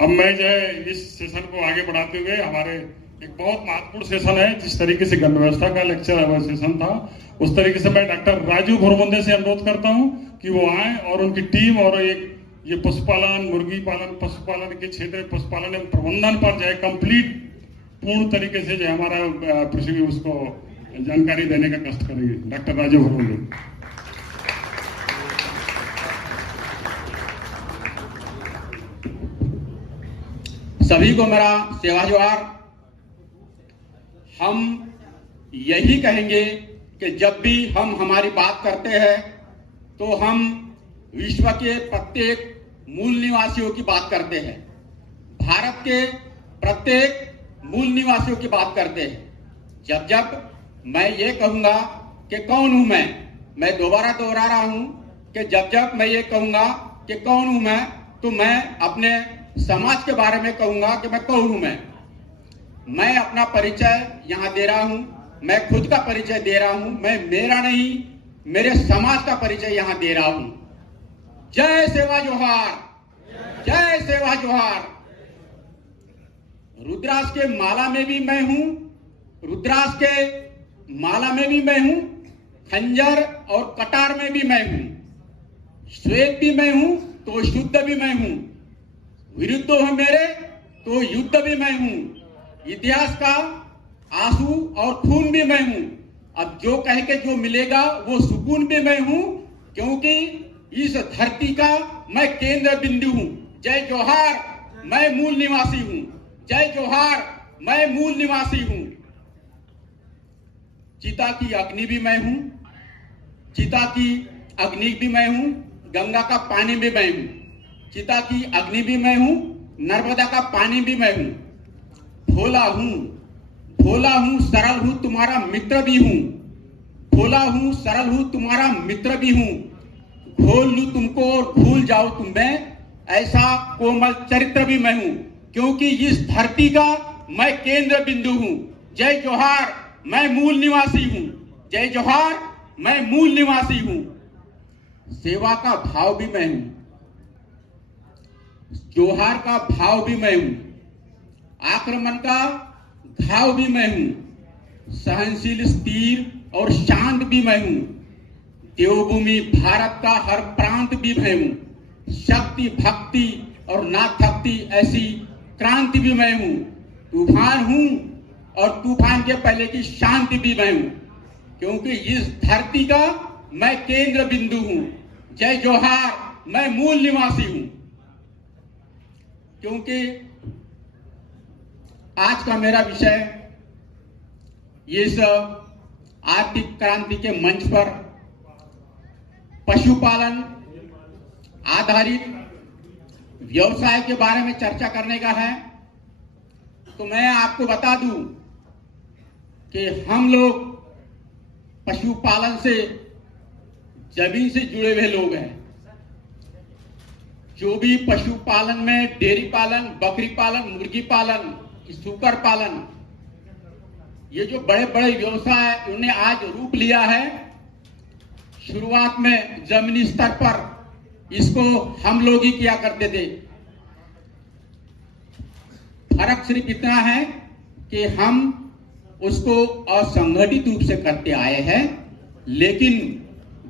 अब मैं जो है इस सेशन को आगे बढ़ाते हुए हमारे एक बहुत महत्वपूर्ण सेशन है, जिस तरीके से गण व्यवस्था का लेक्चर सेशन था, उस तरीके से मैं डॉक्टर राजू भोरमुंदे से अनुरोध करता हूं कि वो आए और उनकी टीम और एक ये पशुपालन, मुर्गी पालन, पशुपालन के क्षेत्र पशुपालन एवं प्रबंधन पर जो है कंप्लीट पूर्ण तरीके से जो हमारा पृथ्वी उसको जानकारी देने का कष्ट करेंगे। डॉक्टर राजू भोरमुंदे। सभी को मेरा सेवा जोहार। हम यही कहेंगे कि जब भी हम हमारी बात करते हैं तो हम विश्व के प्रत्येक मूल निवासियों की बात करते हैं, भारत के प्रत्येक मूल निवासियों की बात करते हैं। जब जब मैं ये कहूंगा कि कौन हूं मैं दोबारा दोहरा रहा हूं कि जब जब मैं ये कहूंगा कि कौन हूं मैं, तो मैं अपने समाज के बारे में कहूंगा कि मैं कौन हूं मैं अपना परिचय यहां दे रहा हूं, मैं खुद का परिचय दे रहा हूं, मैं मेरा नहीं मेरे समाज का परिचय यहां दे रहा हूं। जय सेवा जोहार, जय सेवा जोहार। रुद्राक्ष के माला में भी मैं हूं, रुद्राक्ष के माला में भी मैं हूं, खंजर और कटार में भी मैं हूं, श्वेत भी मैं हूं तो शुद्ध भी मैं हूं, विरुद्ध है मेरे तो युद्ध भी मैं हूं, इतिहास का आंसू और खून भी मैं हूं। अब जो कह के जो मिलेगा वो सुकून भी मैं हूं, क्योंकि इस धरती का मैं केंद्र बिंदु हूं। जय जोहार, मैं मूल निवासी हूं। जय जोहार, मैं मूल निवासी हूं। चिता की अग्नि भी मैं हूं, चिता की अग्नि भी मैं हूं, गंगा का पानी भी मैं हूं। चिता की अग्नि भी मैं हूं, नर्मदा का पानी भी मैं हूं। भोला हूं, भोला हूं, सरल हूं, तुम्हारा मित्र भी हूं। भोला हूं, सरल हूं, तुम्हारा मित्र भी हूं। घोल लूं तुमको और भूल जाओ तुम में, ऐसा कोमल चरित्र भी मैं हूं, क्योंकि इस धरती का मैं केंद्र बिंदु हूं। जय जोहार, मैं मूल निवासी हूं। जय जोहार, मैं मूल निवासी हूं। सेवा का भाव भी मैं हूं, जोहार का भाव भी मैं हूं, आक्रमण का घाव भी मैं हूं, सहनशील, स्थिर और शांत भी मैं हूं। देवभूमि भारत का हर प्रांत भी मैं हूं, शक्ति, भक्ति और नाथक्ति ऐसी क्रांति भी मैं हूं। तूफान हूं और तूफान के पहले की शांति भी मैं हूं, क्योंकि इस धरती का मैं केंद्र बिंदु हूं। जय जोहार, मैं मूल निवासी हूं। क्योंकि आज का मेरा विषय इस आर्थिक क्रांति के मंच पर पशुपालन आधारित व्यवसाय के बारे में चर्चा करने का है। तो मैं आपको बता दूं कि हम लोग पशुपालन से जमीन से जुड़े हुए लोग हैं। जो भी पशुपालन में डेयरी पालन, बकरी पालन, मुर्गी पालन, सूकर पालन, ये जो बड़े बड़े व्यवसाय उन्हें आज रूप लिया है। शुरुआत में जमीनी स्तर पर इसको हम लोग ही किया करते थे। फर्क सिर्फ इतना है कि हम उसको असंगठित रूप से करते आए हैं, लेकिन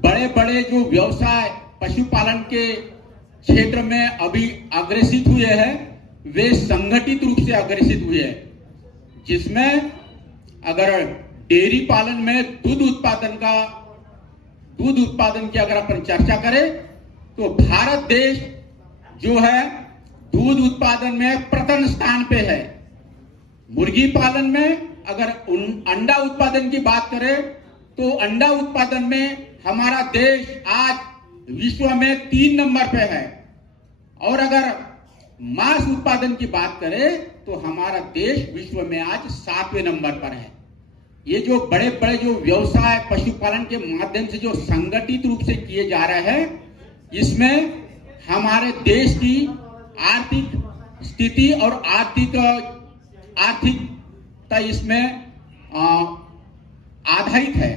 बड़े बड़े जो व्यवसाय पशुपालन के क्षेत्र में अभी अग्रेसित हुए हैं, वे संगठित रूप से अग्रेसित हुए हैं। जिसमें अगर डेयरी पालन में दूध उत्पादन की अगर अपन चर्चा करें तो भारत देश जो है दूध उत्पादन में प्रथम स्थान पे है। मुर्गी पालन में अगर अंडा उत्पादन की बात करें तो अंडा उत्पादन में हमारा देश आज विश्व में 3 नंबर पे है। और अगर मांस उत्पादन की बात करें तो हमारा देश विश्व में आज 7वें नंबर पर है। ये जो बड़े बड़े जो व्यवसाय पशुपालन के माध्यम से जो संगठित रूप से किए जा रहे हैं, इसमें हमारे देश की आर्थिक स्थिति और आर्थिकता इसमें आधारित है।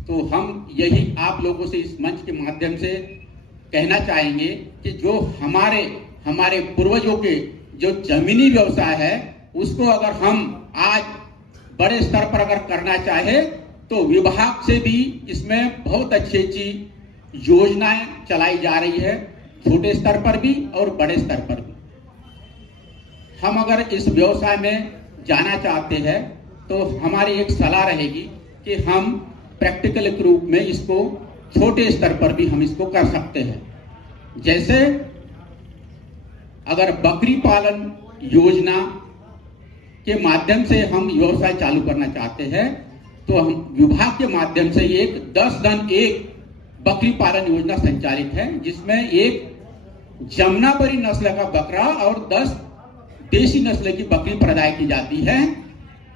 तो हम यही आप लोगों से इस मंच के माध्यम से कहना चाहेंगे कि जो हमारे हमारे पूर्वजों के जो जमीनी व्यवसाय है उसको अगर हम आज बड़े स्तर पर अगर करना चाहे तो विभाग से भी इसमें बहुत अच्छी योजनाएं चलाई जा रही है, छोटे स्तर पर भी और बड़े स्तर पर भी। हम अगर इस व्यवसाय में जाना चाहते हैं तो हमारी एक सलाह रहेगी कि हम प्रैक्टिकल के रूप में इसको छोटे स्तर पर भी हम इसको कर सकते हैं। जैसे अगर बकरी पालन योजना के माध्यम से हम व्यवसाय चालू करना चाहते हैं तो हम विभाग के माध्यम से एक 10-1 बकरी पालन योजना संचालित है, जिसमें एक जमुनापरी नस्ल का बकरा और 10 देशी नस्ल की बकरी प्रदाय की जाती है।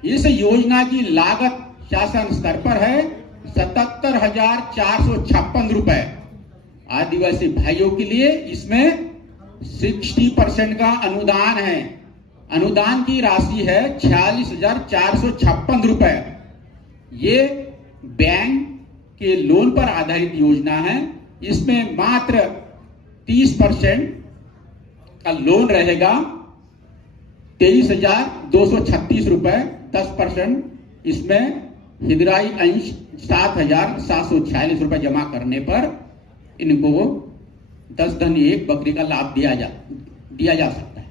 इस योजना की लागत शासन स्तर पर है 77,456 रुपए। आदिवासी भाइयों के लिए इसमें 60% का अनुदान है। अनुदान की राशि है 46,456 रुपए। ये बैंक के लोन पर आधारित योजना है। इसमें मात्र 30% का लोन रहेगा, 23,236 रुपए। 10% इसमें हिदराई अंश 7,746 रुपए जमा करने पर इनको 10-1 बकरी का लाभ दिया जा सकता है।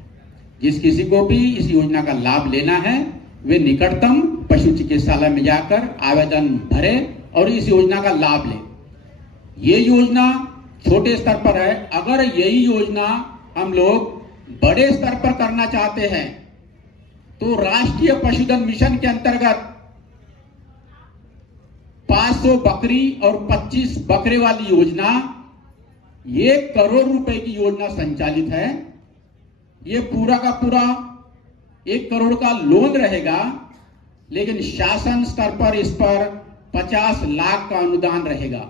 जिस किसी को भी इस योजना का लाभ लेना है वे निकटतम पशु चिकित्सालय में जाकर आवेदन भरे और इस योजना का लाभ लें। ये योजना छोटे स्तर पर है। अगर यही योजना हम लोग बड़े स्तर पर करना चाहते हैं तो राष्ट्रीय पशुधन मिशन के अंतर्गत 500 बकरी और 25 बकरे वाली योजना 1 करोड़ रुपए की योजना संचालित है। ये पूरा का पूरा 1 करोड़ का लोन रहेगा, लेकिन शासन स्तर पर इस पर 50 लाख का अनुदान रहेगा।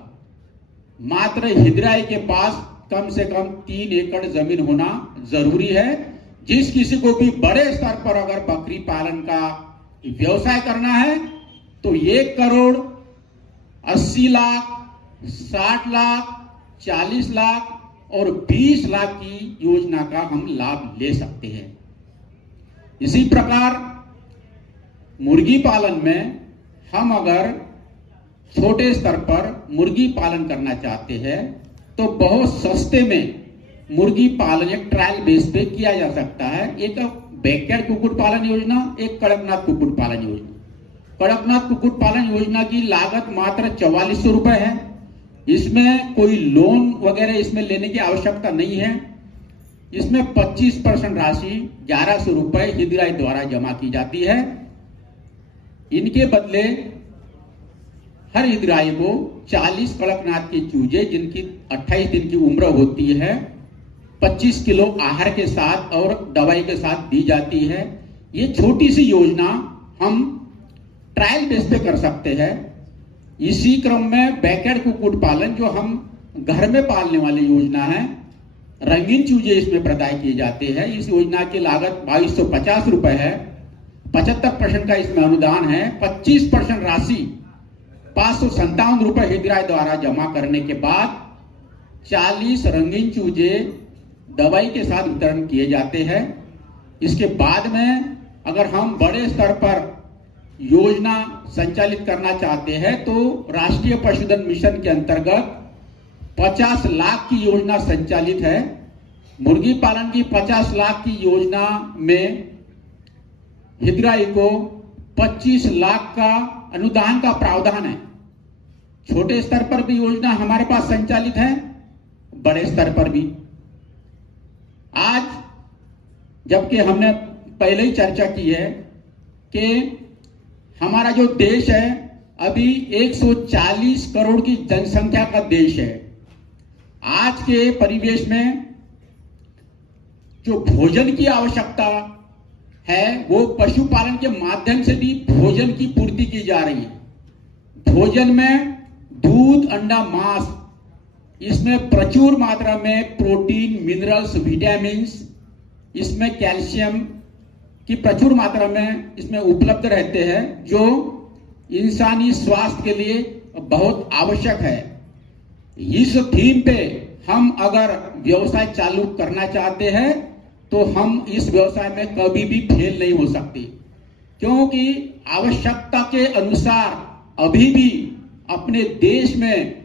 मात्र हिदराई के पास कम से कम 3 एकड़ जमीन होना जरूरी है। जिस किसी को भी बड़े स्तर पर अगर बकरी पालन का व्यवसाय करना है तो 1 करोड़ 80 लाख, 60 लाख, 40 लाख और 20 लाख की योजना का हम लाभ ले सकते हैं। इसी प्रकार मुर्गी पालन में हम अगर छोटे स्तर पर मुर्गी पालन करना चाहते हैं तो बहुत सस्ते में मुर्गी पालन एक ट्रायल बेस पे किया जा सकता है। एक बैकयार्ड कुक्कुट पालन योजना, एक कड़कनाथ कुक्कुट पालन योजना। कड़कनाथ कुक्कुट पालन योजना की लागत मात्र 4400 रुपए है। इसमें कोई लोन वगैरह इसमें लेने की आवश्यकता नहीं है। इसमें 25% राशि 1100 रुपए हिदराई द्वारा जमा की जाती है। इनके बदले हर हिदराई को 40 कड़कनाथ के चूजे जिनकी 28 दिन की उम्र होती है 25 किलो आहार के साथ और दवाई के साथ दी जाती है। ये छोटी सी योजना हम ट्रायल बेस पे कर सकते हैं। इसी क्रम में बैकयार्ड कुक्कुट पालन जो हम घर में पालने वाली योजना है, रंगीन चूजे इसमें प्रदाय किए जाते हैं। इस योजना की लागत 2250 रुपए है। 75% का इसमें अनुदान है। 25% राशि 557 रुपए हिदराई द्वारा जमा करने के बाद 40 रंगीन चूजे दवाई के साथ वितरण किए जाते हैं। इसके बाद में अगर हम बड़े स्तर पर योजना संचालित करना चाहते हैं तो राष्ट्रीय पशुधन मिशन के अंतर्गत 50 लाख की योजना संचालित है। मुर्गी पालन की 50 लाख की योजना में हिदराई को 25 लाख का अनुदान का प्रावधान है। छोटे स्तर पर भी योजना हमारे पास संचालित है, बड़े स्तर पर भी। आज जबकि हमने पहले ही चर्चा की है कि हमारा जो देश है अभी 140 करोड़ की जनसंख्या का देश है। आज के परिवेश में जो भोजन की आवश्यकता है वो पशुपालन के माध्यम से भी भोजन की पूर्ति की जा रही है। भोजन में दूध, अंडा, मांस, इसमें प्रचुर मात्रा में प्रोटीन, मिनरल्स, विटामिन्स, इसमें कैल्शियम की प्रचुर मात्रा में इसमें उपलब्ध रहते हैं जो इंसानी स्वास्थ्य के लिए बहुत आवश्यक है। इस थीम पे हम अगर व्यवसाय चालू करना चाहते हैं तो हम इस व्यवसाय में कभी भी फेल नहीं हो सकते, क्योंकि आवश्यकता के अनुसार अभी भी अपने देश में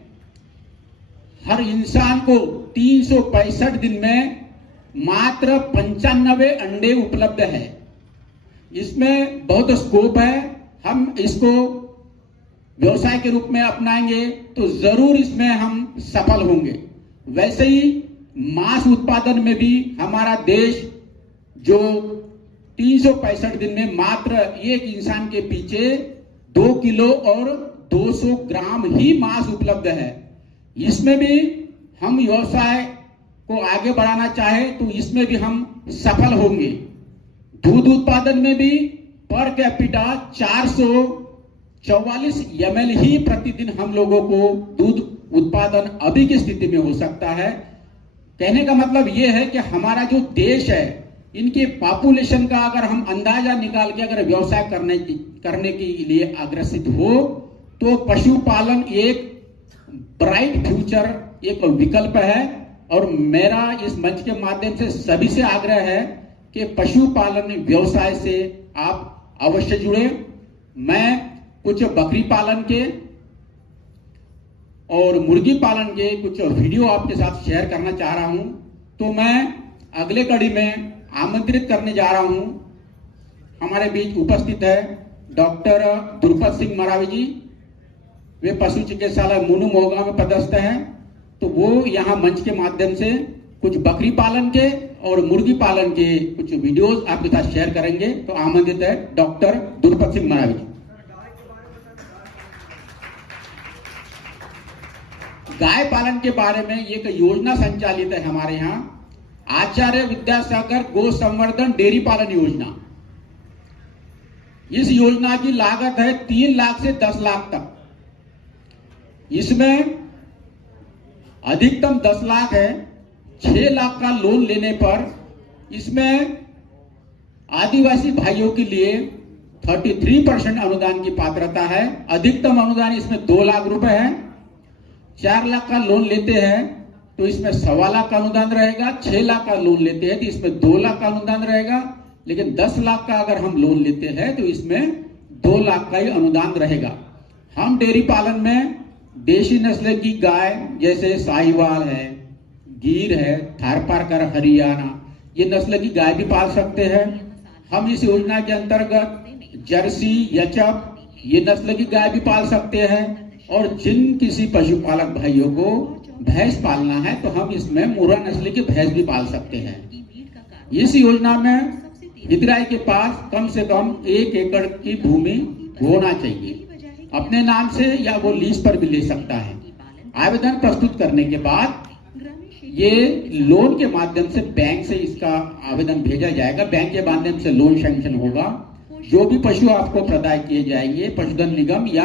हर इंसान को 365 दिन में मात्र 95 अंडे उपलब्ध है। इसमें बहुत स्कोप है। हम इसको व्यवसाय के रूप में अपनाएंगे तो जरूर इसमें हम सफल होंगे। वैसे ही मांस उत्पादन में भी हमारा देश जो 365 दिन में मात्र एक इंसान के पीछे 2 किलो और 200 ग्राम ही मांस उपलब्ध है। इसमें भी हम व्यवसाय को आगे बढ़ाना चाहे तो इसमें भी हम सफल होंगे। दूध उत्पादन में भी पर कैपिटा 444 ml ही प्रतिदिन हम लोगों को दूध उत्पादन अभी की स्थिति में हो सकता है। कहने का मतलब यह है कि हमारा जो देश है, इनके पॉपुलेशन का अगर हम अंदाजा निकाल के अगर व्यवसाय करने के लिए अग्रसित हो तो पशुपालन एक ब्राइट फ्यूचर एक विकल्प है। और मेरा इस मंच के माध्यम से सभी से आग्रह है कि पशुपालन व्यवसाय से आप अवश्य जुड़े। मैं कुछ बकरी पालन के और मुर्गी पालन के कुछ वीडियो आपके साथ शेयर करना चाह रहा हूं। तो मैं अगले कड़ी में आमंत्रित करने जा रहा हूं। हमारे बीच उपस्थित है डॉक्टर द्रुपद सिंह मरावी जी। वे पशु चिकित्सालय मुनु मोहगांव में पदस्थ हैं। तो वो यहाँ मंच के माध्यम से कुछ बकरी पालन के और मुर्गी पालन के कुछ वीडियोस आपके साथ शेयर करेंगे। तो आमंत्रित है डॉक्टर द्रुपद सिंह मरावी जी। गाय पालन के बारे में एक योजना संचालित है हमारे यहाँ, आचार्य विद्यासागर गो संवर्धन डेयरी पालन योजना। इस योजना की लागत है 3 लाख से 10 लाख तक। इसमें अधिकतम 10 लाख है। 6 लाख का लोन लेने पर इसमें आदिवासी भाइयों के लिए 33% अनुदान की पात्रता है। अधिकतम अनुदान इसमें 2 लाख रुपए है। 4 लाख का लोन लेते हैं तो इसमें 1.25 लाख का अनुदान रहेगा। 6 लाख का लोन लेते हैं तो इसमें 2 लाख का अनुदान रहेगा। लेकिन 10 लाख का अगर हम लोन लेते हैं तो इसमें 2 लाख का ही अनुदान रहेगा। हम डेयरी पालन में देशी नस्ल की गाय जैसे साहिवाल है, गिर है, थारपारकर हरियाणा, ये नस्ल की गाय भी पाल सकते हैं। हम इस योजना के अंतर्गत जर्सी, यचप, ये नस्ल की गाय भी पाल सकते हैं। और जिन किसी पशुपालक भाइयों को भैंस पालना है तो हम इसमें मुर्रा नस्ल की भैंस भी पाल सकते हैं। इस योजना में हितग्राही के पास कम से कम 1 एकड़ की भूमि होना चाहिए अपने नाम से, या वो लीज पर भी ले सकता है। आवेदन प्रस्तुत करने के बाद ये लोन के माध्यम से बैंक से इसका आवेदन भेजा जाएगा। बैंक के माध्यम से लोन सैंक्शन होगा। जो भी पशु आपको प्रदाय किए जाएंगे पशुधन निगम या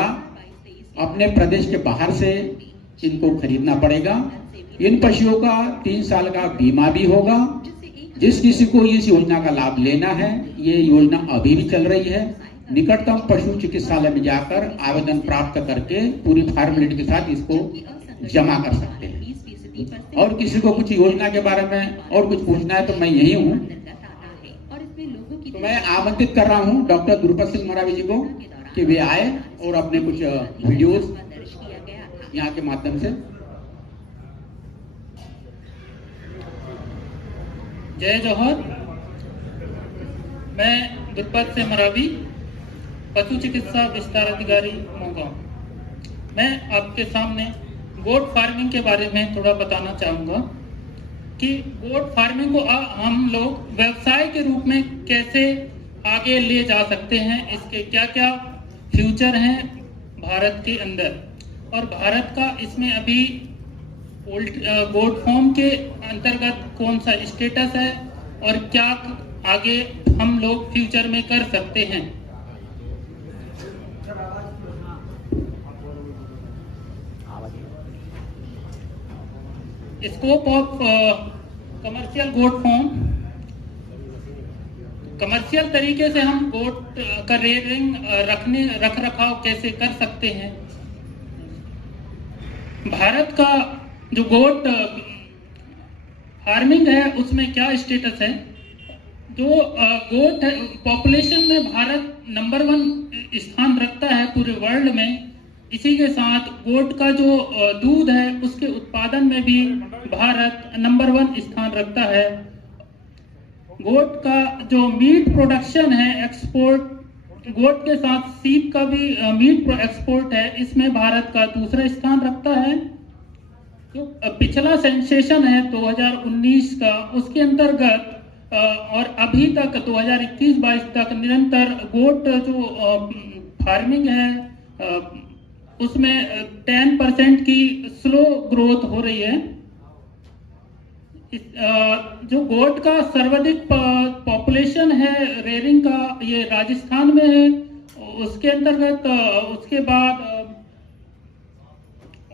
अपने प्रदेश के बाहर से इनको खरीदना पड़ेगा। इन पशुओं का 3 साल का बीमा भी होगा। जिस किसी को इस योजना का लाभ लेना है, ये योजना अभी भी चल रही है। निकटतम पशु चिकित्सालय में जाकर आवेदन प्राप्त करके पूरी फॉर्मेलिटी के साथ इसको जमा कर सकते हैं। और किसी को कुछ योजना के बारे में और कुछ पूछना है तो मैं यही हूँ। तो मैं आमंत्रित कर रहा हूँ डॉक्टर द्रुपद सिंह मरावी जी को कि वे आए और अपने कुछ वीडियोस यहाँ के माध्यम से। जय जौहर। मैं द्रुपद सिंह मरावी, पशु चिकित्सा विस्तार अधिकारी मोहगांव। मैं आपके सामने गोट फार्मिंग के बारे में थोड़ा बताना चाहूँगा कि गोट फार्मिंग को हम लोग व्यवसाय के रूप में कैसे आगे ले जा सकते हैं, इसके क्या क्या फ्यूचर हैं भारत के अंदर, और भारत का इसमें अभी गोट फार्म के अंतर्गत कौन सा स्टेटस है और क्या आगे हम लोग फ्यूचर में कर सकते हैं। Scope of commercial goat farm, commercial तरीके से हम गोट का रेयरिंग रख रखाव कैसे कर सकते हैं। भारत का जो गोट फार्मिंग है उसमें क्या स्टेटस है। जो गोट पॉपुलेशन में भारत नंबर 1 स्थान रखता है पूरे वर्ल्ड में। इसी के साथ गोट का जो दूध है उसके उत्पादन में भी भारत नंबर 1 स्थान रखता है। गोट का जो मीट प्रोडक्शन है एक्सपोर्ट, गोट के साथ सीप का भी मीट एक्सपोर्ट है, इसमें भारत का दूसरा स्थान रखता है। जो पिछला सेंसेशन है 2019 का, उसके अंतर्गत और अभी तक 2021-22 तक निरंतर गोट जो फार्मिंग है उसमें 10% की स्लो ग्रोथ हो रही है। जो गोट का सर्वाधिक पॉपुलेशन है रेयरिंग का, ये राजस्थान में है। उसके अंतर्गत उसके बाद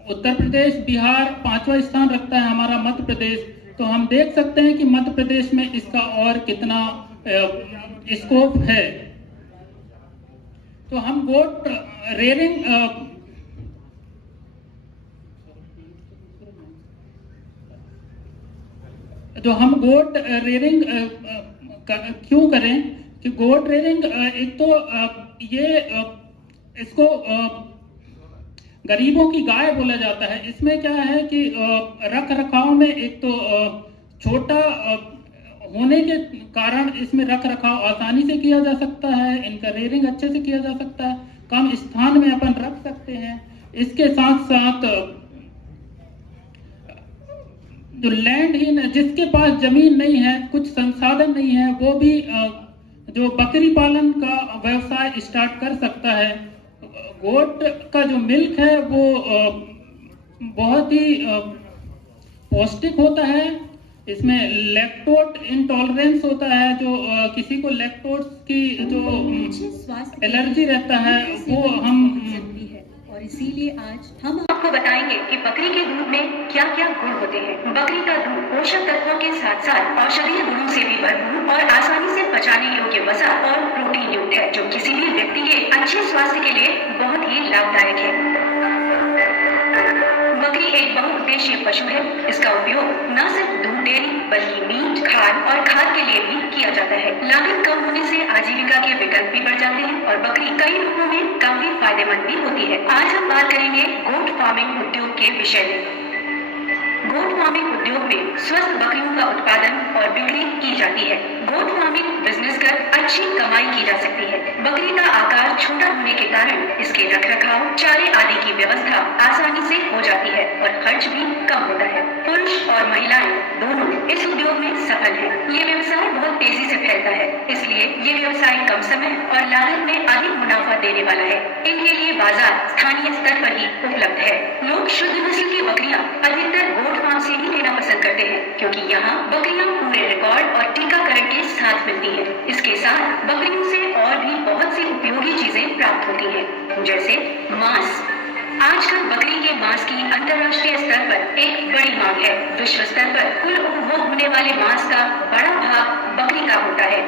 उत्तर प्रदेश, बिहार 5वां स्थान रखता है हमारा मध्य प्रदेश। तो हम देख सकते हैं कि मध्य प्रदेश में इसका और कितना स्कोप है। तो हम गोट रेयरिंग क्यों करें कि गोट रेयरिंग एक तो इसको गरीबों की गाय बोला जाता है। इसमें क्या है कि रख रखाव में एक तो छोटा होने के कारण इसमें रख रखाव आसानी से किया जा सकता है, इनका रेयरिंग अच्छे से किया जा सकता है, कम स्थान में अपन रख सकते हैं। इसके साथ साथ जो लैंड ही जिसके पास जमीन नहीं है, कुछ संसाधन नहीं है, वो भी जो बकरी पालन का व्यवसाय स्टार्ट कर सकता है। गोट का जो मिल्क है वो बहुत ही पौष्टिक होता है। इसमें लैक्टोज इंटॉलरेंस होता है। जो किसी को लैक्टोज की जो एलर्जी रहता है वो हम और इसीलिए आज हम आपको बताएंगे कि बकरी के दूध में क्या क्या गुण होते हैं। बकरी का दूध पोषक तत्वों के साथ साथ औषधीय गुणों से भी भरपूर और आसानी से पचाने योग्य वसा और प्रोटीन युक्त है, जो किसी भी व्यक्ति के अच्छे स्वास्थ्य के लिए बहुत ही लाभदायक है। बकरी एक बहुउद्देशीय पशु है। इसका उपयोग न सिर्फ दूध डेयरी बल्कि मीट, खाद और खाद के लिए भी किया जाता है। लागत कम होने से आजीविका के विकल्प भी बढ़ जाते हैं और बकरी कई रूपों में काफी फायदेमंद भी होती है। आज हम बात करेंगे गोट फार्मिंग उद्योग के विषय में। गोट फार्मिंग उद्योग में स्वस्थ बकरियों का उत्पादन और बिक्री की जाती है। गोट फार्मिंग बिजनेस कर अच्छी कमाई की जा सकती है। बकरी का आकार छोटा होने के कारण इसके रखरखाव, चारे आदि की व्यवस्था आसानी से हो जाती है और खर्च भी कम होता है। पुरुष और महिलाएं दोनों इस उद्योग में सफल हैं। ये व्यवसाय बहुत तेजी से फैलता है, इसलिए ये व्यवसाय कम समय और लागत में अधिक मुनाफा देने वाला है। इनके लिए बाजार स्थानीय स्तर पर ही उपलब्ध है। लोग शुद्ध नस्ल की बकरियां अधिकतर गोट फार्म से ही लेना पसंद करते हैं, क्योंकि यहाँ बकरियां पूरे रिकॉर्ड और टीकाकरण के साथ मिलती हैं। इसके साथ बकरियों से और भी बहुत सी उपयोगी चीजें प्राप्त होती हैं, जैसे मांस। आजकल बकरी के मांस की अंतर्राष्ट्रीय स्तर पर एक बड़ी मांग है। विश्व स्तर पर कुल उपभोग होने वाले मांस का बड़ा भाग बकरी का होता है।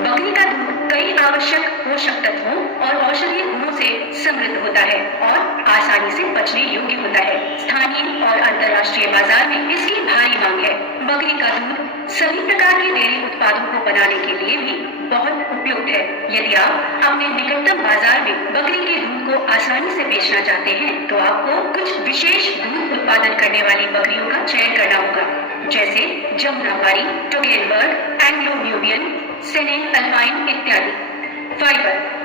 बकरी का दूध कई आवश्यक पोषक तत्वों और औषधीय गुणों से समृद्ध होता है और आसानी से पचने योग्य होता है। स्थानीय और अंतर्राष्ट्रीय बाजार में इसकी भारी मांग है। बकरी का दूध सभी प्रकार के डेयरी उत्पादों को बनाने के लिए भी बहुत उपयुक्त है। यदि आप अपने निकटतम बाजार में बकरी के दूध को आसानी से बेचना चाहते हैं, तो आपको कुछ विशेष दूध उत्पादन करने वाली बकरियों का चयन करना होगा, जैसे जमुनापारी, टोगेनबर्ग, एंग्लो न्यूबियन, सेनेन अल्पाइन इत्यादि। फाइबर।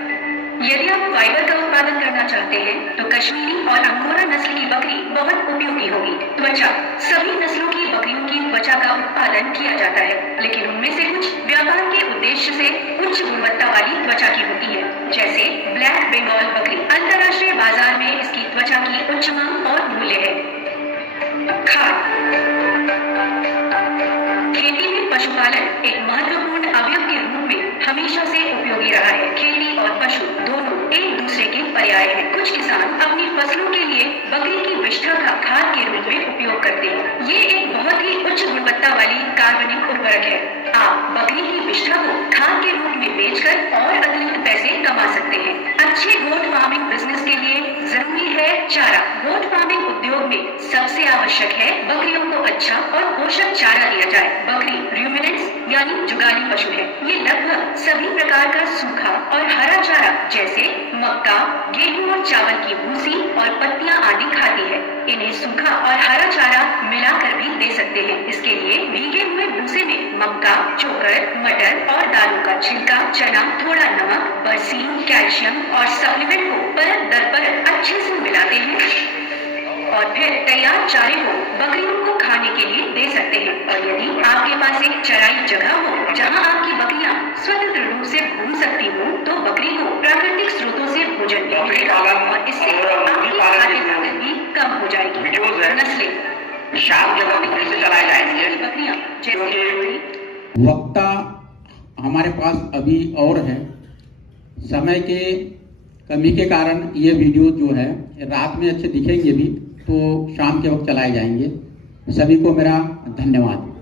यदि आप फाइबर का उत्पादन करना चाहते हैं, तो कश्मीरी और अंगोरा नस्ल की बकरी बहुत उपयोगी होगी। त्वचा। सभी नस्लों की बकरियों की त्वचा का उत्पादन किया जाता है, लेकिन उनमें से कुछ व्यापार के उद्देश्य से उच्च गुणवत्ता वाली त्वचा की होती है, जैसे ब्लैक बंगाल बकरी। अंतर्राष्ट्रीय बाजार में इसकी त्वचा की उच्च मांग और मूल्य है। खाद। खेती में पशुपालन एक महत्वपूर्ण अवयव के रूप में हमेशा से उपयोगी रहा है। खेती और पशु दोनों एक दूसरे के पर्याय हैं। कुछ किसान अपनी फसलों के लिए बकरी की विष्ठा का खाद के रूप में उपयोग करते हैं। ये एक बहुत ही उच्च गुणवत्ता वाली कार्बनिक उर्वरक है। आप बकरी की विष्ठा को खाद के रूप में बेचकर और अतिरिक्त पैसे कमा सकते हैं। अच्छे गोट फार्मिंग बिजनेस के लिए जरूरी है चारा। गोट फार्मिंग उद्योग में सबसे आवश्यक है बकरियों को अच्छा और पोषक चारा दिया जाए। बकरी रूमिनेंट्स यानी जुगाली पशु है। ये लगभग सभी प्रकार का सूखा और हरा चारा जैसे मक्का, गेहूं और चावल की भूसी और पत्तियां आदि खाती है। इन्हें सूखा और हरा चारा मिलाकर भी दे सकते हैं। इसके लिए भीगे हुए भूसे में मक्का, चोकर, मटर और दालों का छिलका, चना, थोड़ा नमक, बरसीन, कैल्शियम और सप्लीमेंट को परत दर परत अच्छे से मिलाते हैं और फिर तैयार चारे को बकरियों को खाने के लिए दे सकते हैं। और यदि आपके पास एक चराई जगह हो जहां आपकी बकरियां स्वतंत्र रूप से घूम सकती हो तो बकरी को प्राकृतिक स्रोतों से भोजन भी मिलेगा और इससे आपकी खाद्य लागत भी कम हो जाएगी। नस्लें शाम जब बकरी से चलाए जाएंगे बकरियां जैसे वक्ता हमारे पास अभी और है, समय के कमी के कारण ये वीडियो जो है रात में अच्छे दिखेंगे भी तो शाम के वक्त चलाए जाएंगे। सभी को मेरा धन्यवाद।